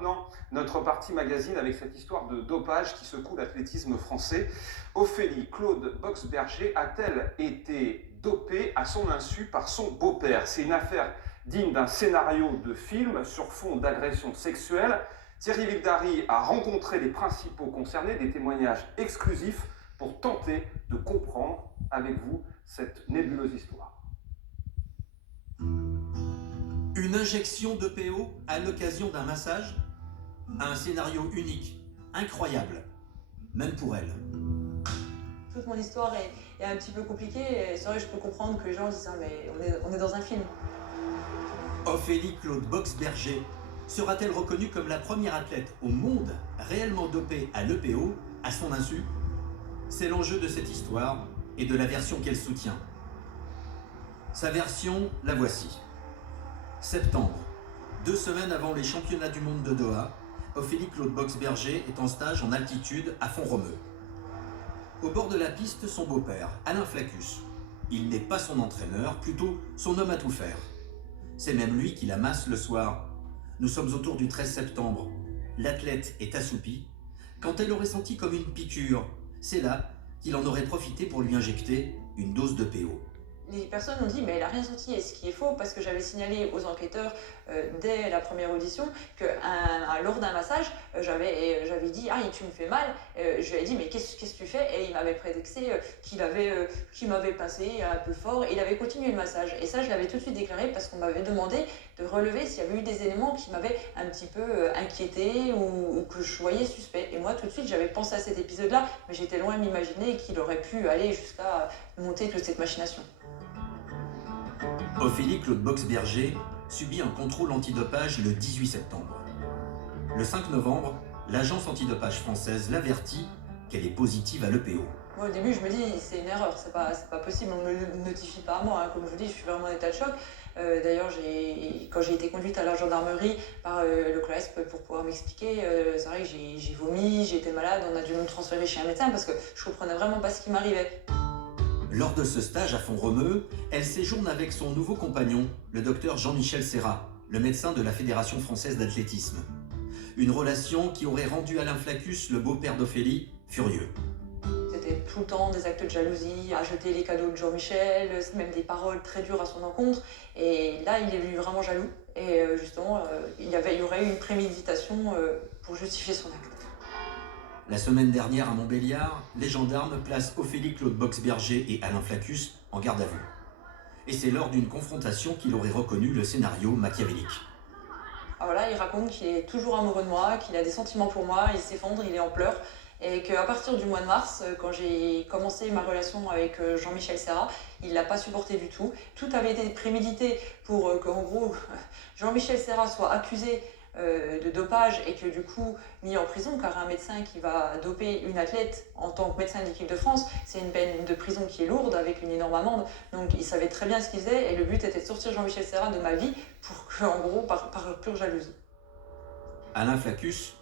maintenant notre partie magazine avec cette histoire de dopage qui secoue l'athlétisme français. Ophélie Claude Boxberger a-t-elle été dopée à son insu par son beau-père? C'est une affaire digne d'un scénario de film sur fond d'agression sexuelle. Thierry Vildary a rencontré les principaux concernés, des témoignages exclusifs pour tenter de comprendre avec vous cette nébuleuse histoire. Une injection de PO à l'occasion d'un massage? Un scénario unique, incroyable, même pour elle. Toute mon histoire est un petit peu compliquée et c'est vrai que je peux comprendre que les gens disent « mais on est dans un film ». Ophélie Claude Boxberger sera-t-elle reconnue comme la première athlète au monde réellement dopée à l'EPO à son insu? C'est l'enjeu de cette histoire et de la version qu'elle soutient. Sa version, la voici. Septembre, 2 semaines avant les championnats du monde de Doha, Ophélie Claude Boxberger est en stage en altitude à Font-Romeu. Au bord de la piste, son beau-père, Alain Flaccus. Il n'est pas son entraîneur, plutôt son homme à tout faire. C'est même lui qui la masse le soir. Nous sommes autour du 13 septembre. L'athlète est assoupie. Quand elle aurait senti comme une piqûre, c'est là qu'il en aurait profité pour lui injecter une dose de PO. Les personnes ont dit « mais elle n'a rien senti », et ce qui est faux parce que j'avais signalé aux enquêteurs dès la première audition que lors d'un massage, j'avais dit « ah, tu me fais mal », je lui ai dit « mais qu'est-ce que tu fais ?» et il m'avait prétexté qu'il m'avait passé un peu fort et il avait continué le massage. Et ça, je l'avais tout de suite déclaré parce qu'on m'avait demandé de relever s'il y avait eu des éléments qui m'avaient un petit peu inquiété ou que je voyais suspect. Et moi, tout de suite, j'avais pensé à cet épisode-là, mais j'étais loin de m'imaginer qu'il aurait pu aller jusqu'à monter toute cette machination. Ophélie Claude Boxberger subit un contrôle antidopage le 18 septembre. Le 5 novembre, l'agence antidopage française l'avertit qu'elle est positive à l'EPO. Moi, au début, je me dis, c'est une erreur, c'est pas possible, on ne me le notifie pas à moi. Comme je vous dis, je suis vraiment en état de choc. D'ailleurs, quand j'ai été conduite à la gendarmerie par le CLAESP pour pouvoir m'expliquer, c'est vrai que j'ai vomi, j'ai été malade, on a dû me transférer chez un médecin parce que je comprenais vraiment pas ce qui m'arrivait. Lors de ce stage à Font-Romeu, elle séjourne avec son nouveau compagnon, le docteur Jean-Michel Serrat, le médecin de la Fédération française d'athlétisme. Une relation qui aurait rendu Alain Flaccus, le beau-père d'Ophélie, furieux. C'était tout le temps des actes de jalousie, à jeter les cadeaux de Jean-Michel, même des paroles très dures à son encontre. Et là, il est devenu vraiment jaloux. Et justement, il y aurait eu une préméditation pour justifier son acte. La semaine dernière à Montbéliard, les gendarmes placent Ophélie Claude Boxberger et Alain Flaccus en garde à vue. Et c'est lors d'une confrontation qu'il aurait reconnu le scénario machiavélique. Alors là, il raconte qu'il est toujours amoureux de moi, qu'il a des sentiments pour moi, il s'effondre, il est en pleurs. Et qu'à partir du mois de mars, quand j'ai commencé ma relation avec Jean-Michel Serrat, il ne l'a pas supporté du tout. Tout avait été prémédité pour qu'en gros, Jean-Michel Serrat soit accusé de dopage et que du coup mis en prison, car un médecin qui va doper une athlète en tant que médecin de l'équipe de France, c'est une peine de prison qui est lourde avec une énorme amende. Donc il savait très bien ce qu'il faisait et le but était de sortir Jean-Michel Serrat de ma vie pour qu'en gros, par pure jalousie. Alain Flaccus,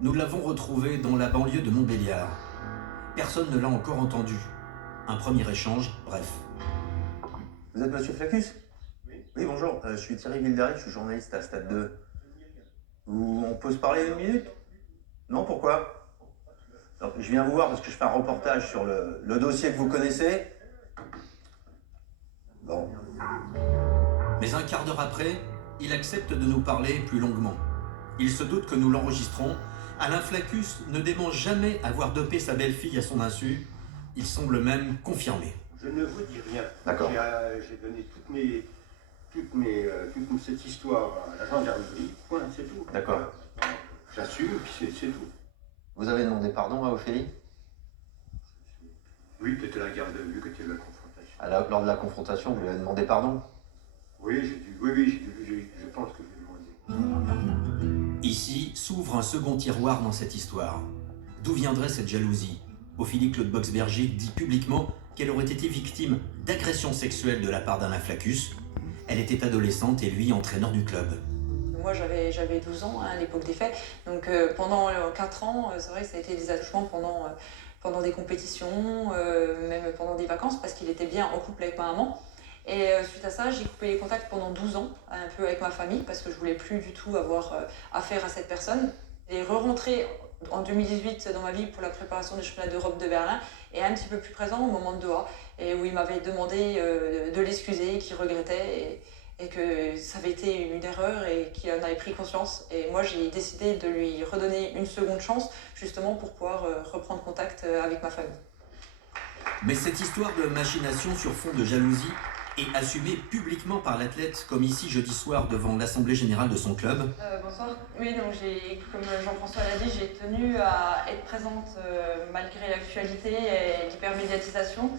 nous l'avons retrouvé dans la banlieue de Montbéliard. Personne ne l'a encore entendu. Un premier échange, bref. Vous êtes monsieur Flaccus? Oui. Oui, bonjour, je suis Thierry Vildary, je suis journaliste à Stade 2. On peut se parler 1 minute? Non, pourquoi? Alors, je viens vous voir parce que je fais un reportage sur le dossier que vous connaissez. Bon. Mais un quart d'heure après, il accepte de nous parler plus longuement. Il se doute que nous l'enregistrons. Alain Flaccus ne dément jamais avoir dopé sa belle-fille à son insu. Il semble même confirmer. Je ne vous dis rien. D'accord. J'ai donné toute cette histoire à la gendarmerie. Point, c'est tout. D'accord. J'assume, puis c'est tout. Vous avez demandé pardon à Ophélie? Oui, peut-être la garde de vue, que tu as eu la confrontation. Lors de la confrontation, vous lui avez demandé pardon? Oui, je pense que je vais demander. Ici s'ouvre un second tiroir dans cette histoire. D'où viendrait cette jalousie? Ophélie Claude Boxberger dit publiquement qu'elle aurait été victime d'agressions sexuelles de la part d'Alain Flaccus. Elle était adolescente et lui entraîneur du club. Moi j'avais 12 ans à l'époque des faits, donc pendant 4 ans, c'est vrai que ça a été des attouchements pendant des compétitions, même pendant des vacances, parce qu'il était bien en couple avec ma maman. Et suite à ça, j'ai coupé les contacts pendant 12 ans, un peu avec ma famille, parce que je voulais plus du tout avoir affaire à cette personne. Il est re-rentré en 2018 dans ma vie pour la préparation des championnats d'Europe de Berlin et un petit peu plus présent au moment de Doha, et où il m'avait demandé de l'excuser, qu'il regrettait et que ça avait été une erreur et qu'il en avait pris conscience. Et moi, j'ai décidé de lui redonner une seconde chance, justement pour pouvoir reprendre contact avec ma famille. Mais cette histoire de machination sur fond de jalousie est assumée publiquement par l'athlète, comme ici jeudi soir devant l'assemblée générale de son club. Bonsoir. Oui, donc comme Jean-François l'a dit, j'ai tenu à être présente malgré l'actualité et l'hypermédiatisation.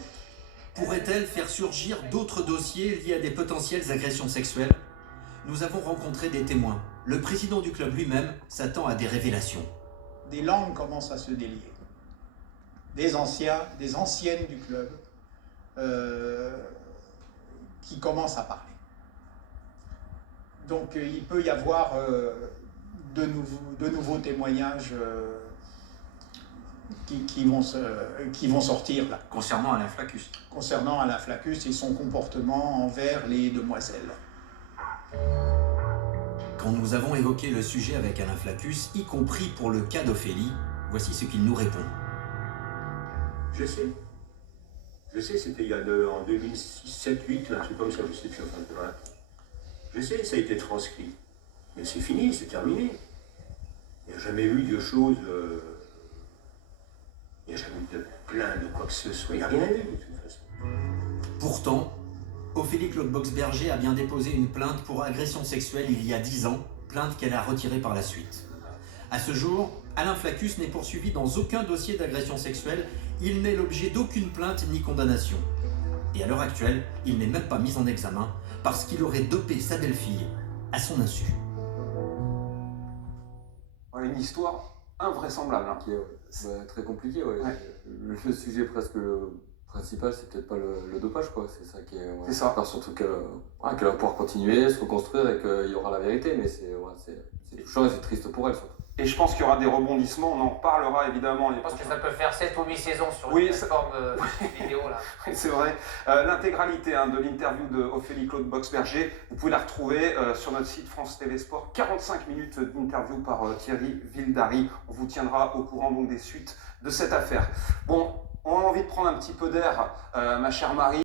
Pourrait-elle faire surgir d'autres dossiers liés à des potentielles agressions sexuelles? Nous avons rencontré des témoins. Le président du club lui-même s'attend à des révélations. Des langues commencent à se délier. Des anciennes du club qui commencent à parler. Donc il peut y avoir de nouveaux témoignages qui vont sortir là. Concernant Alain Flaccus. Concernant Alain Flaccus et son comportement envers les demoiselles. Quand nous avons évoqué le sujet avec Alain Flaccus, y compris pour le cas d'Ophélie, voici ce qu'il nous répond. Je sais, c'était il y a en 2007-2008, un truc comme ça, je sais plus, enfin, voilà. Je sais, ça a été transcrit. Mais c'est fini, c'est terminé. Il n'y a jamais eu de choses... il n'y a jamais eu de plainte de quoi que ce soit. Il n'y a rien eu de toute façon. Pourtant, Ophélie Claude Boxberger a bien déposé une plainte pour agression sexuelle il y a 10 ans, plainte qu'elle a retirée par la suite. À ce jour, Alain Flaccus n'est poursuivi dans aucun dossier d'agression sexuelle, il n'est l'objet d'aucune plainte ni condamnation. Et à l'heure actuelle, il n'est même pas mis en examen parce qu'il aurait dopé sa belle-fille à son insu. Une histoire invraisemblable. Hein. Ouais, très compliqué, ouais. Ouais. Le sujet presque le principal, c'est peut-être pas le dopage, quoi. C'est ça qui est. Ouais. C'est ça. J'espère surtout qu'elle va pouvoir continuer, se reconstruire et qu'il y aura la vérité, mais c'est touchant et c'est triste pour elle surtout. Et je pense qu'il y aura des rebondissements, on en reparlera évidemment. Je pense que ça peut faire 7 ou 8 saisons sur Oui, une plateforme vidéo là. C'est vrai. L'intégralité de l'interview de Ophélie Claude Boxberger, vous pouvez la retrouver sur notre site France TV Sport. 45 minutes d'interview par Thierry Vildary. On vous tiendra au courant donc des suites de cette affaire. Bon, on a envie de prendre un petit peu d'air, ma chère Marie.